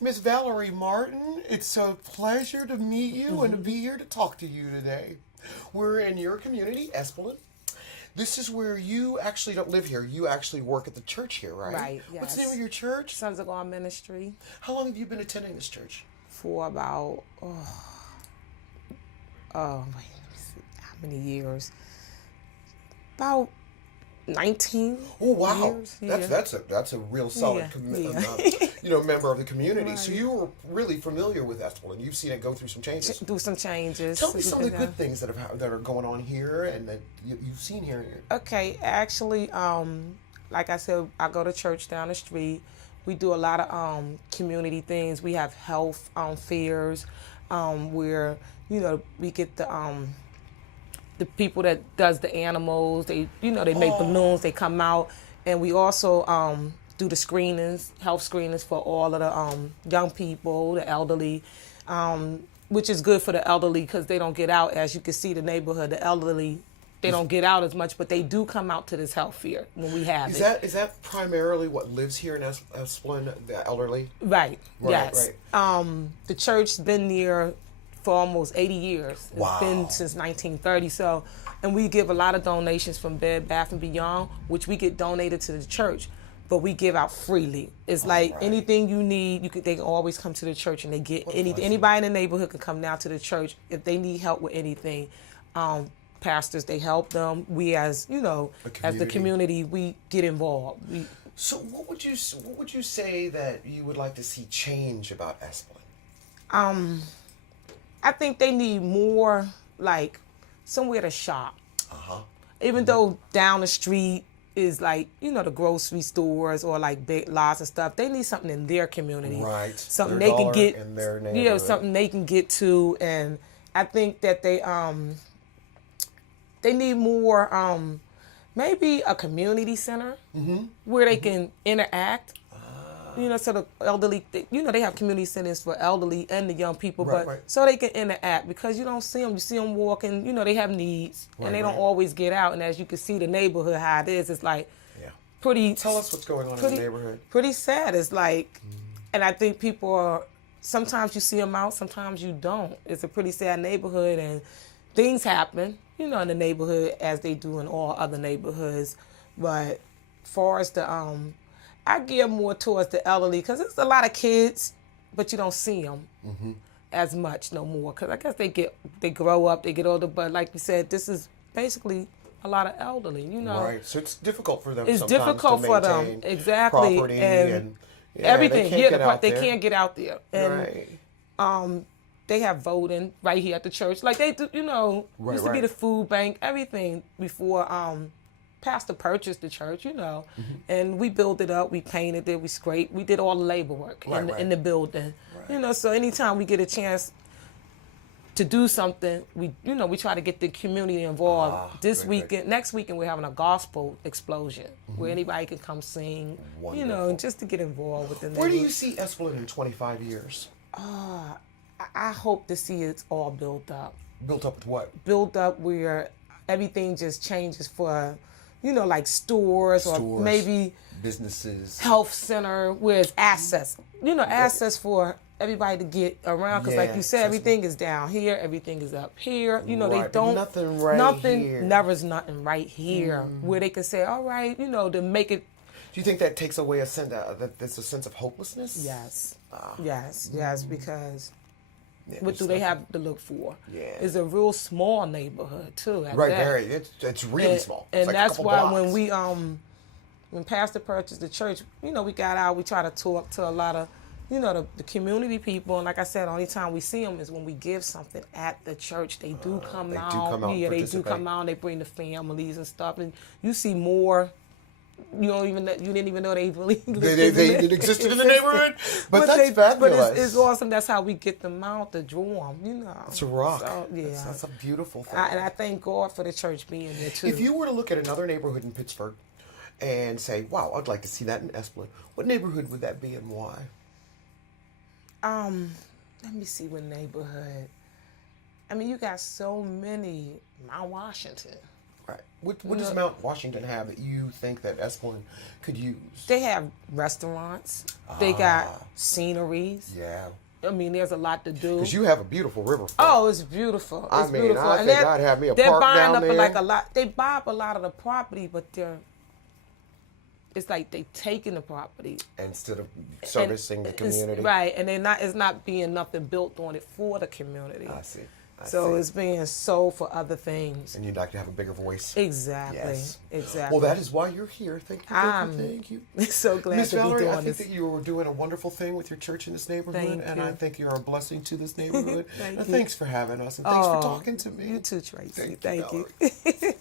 Miss Valerie Martin, it's a pleasure to meet you and to be here to talk to you today. We're in your community, Esplen. This is where you actually don't live here. You actually work at the church here, right? Right, yes. What's the name of your church? Sons of God Ministry. How long have you been attending this church? For about, wait, let me see, how many years? About 19. Oh wow, years. Yeah. That's a real solid member of the community. Right. So you were really familiar with Esplen. You've seen it go through some changes. Do some changes. Tell me some of the good things that are going on here and that you've seen here. Okay, actually, like I said, I go to church down the street. We do a lot of community things. We have health fairs where we get the people that does the animals. They make balloons. They come out, and we also do the screenings, health screenings for all of the young people, the elderly, which is good for the elderly because they don't get out. As you can see, the neighborhood, the elderly, they don't get out as much, but they do come out to this health fair when we have it. Is that primarily what lives here in Esplen, the elderly? Right. Yes. Right. The church's been there for almost 80 years. Wow. It's been since 1930. So, and we give a lot of donations from Bed Bath & Beyond, which we get donated to the church, but we give out freely. It's anything you need, they can always come to the church and they get anything. Anybody in the neighborhood can come down to the church if they need help with anything. Pastors, they help them. We as the community, we get involved. So what would you say that you would like to see change about Esplen? I think they need more, like, somewhere to shop. Even though down the street is like, the grocery stores or like big lots and stuff, they need something in their community. Right. Something they can get in their neighborhood. Something they can get to. And I think that they need more, maybe a community center where they can interact. So the elderly, they have community centers for elderly and the young people, so they can interact because you don't see them. You see them walking, they have needs, and they don't always get out. And as you can see, the neighborhood, how it is, it's like pretty... Tell us what's going on in the neighborhood. Pretty sad. It's like, and I think people are, sometimes you see them out, sometimes you don't. It's a pretty sad neighborhood, and things happen, in the neighborhood as they do in all other neighborhoods. But as far as the... I gear more towards the elderly because it's a lot of kids, but you don't see them as much no more because I guess they grow up, they get older. But like you said, this is basically a lot of elderly, Right, so it's difficult for them. It's sometimes difficult to for them, maintain exactly, property and everything. They can't get out there, and they have voting right here at the church, like they do. Used to be the food bank, everything before. Pastor purchased the church, and we built it up, we painted it, we scraped, we did all the labor work in the building, so anytime we get a chance to do something, we try to get the community involved. Next weekend, we're having a gospel explosion where anybody can come sing, just to get involved with the neighborhood. Where do you see Esplen in 25 years? I hope to see it's all built up. Built up with what? Built up where everything just changes for... like stores or maybe businesses, health center, where it's access. Access for everybody to get around. Because like you said, everything is down here, everything is up here. They don't nothing here. Never's nothing right here where they can say, all right, to make it. Do you think that takes away that there's a sense of hopelessness? Yes, yes, because. What do they have to look for? Yeah. It's a real small neighborhood too. Very. It's really small. And like that's why blocks. when we when Pastor purchased the church, we got out. We try to talk to a lot of, the community people. And like I said, the only time we see them is when we give something at the church. They do come out. Yeah, they do come out. And they bring the families and stuff, and you see more. You didn't even know they really they existed in the neighborhood, but that's fabulous. But it's awesome. That's how we get them out to draw them. It's a rock. So, yeah, that's a beautiful thing. And I thank God for the church being there too. If you were to look at another neighborhood in Pittsburgh and say, "Wow, I'd like to see that in Esplen," what neighborhood would that be and why? Let me see what neighborhood. I mean, you got so many. Mount Washington. Right. What does Mount Washington have that you think that Esplen could use? They have restaurants. They got sceneries. Yeah. I mean, there's a lot to do. Because you have a beautiful riverfront. Oh, it's beautiful. It's beautiful. I think I'd have me a they're park buying down up there. like a lot. They buy up a lot of the property, but it's like they taking the property instead of servicing the community. Right, and it's not being nothing built on it for the community. I see. It's being sold for other things. And you'd like to have a bigger voice. Exactly. Yes. Exactly. Well, that is why you're here. Thank you. Thank you. So glad Miss to be Valerie, doing I think this. that you are doing a wonderful thing with your church in this neighborhood, Thank I you. think you're a blessing to this neighborhood. Thank and you. thanks for having us, and thanks for talking to me. You too, Tracy. Thank you, Thank you.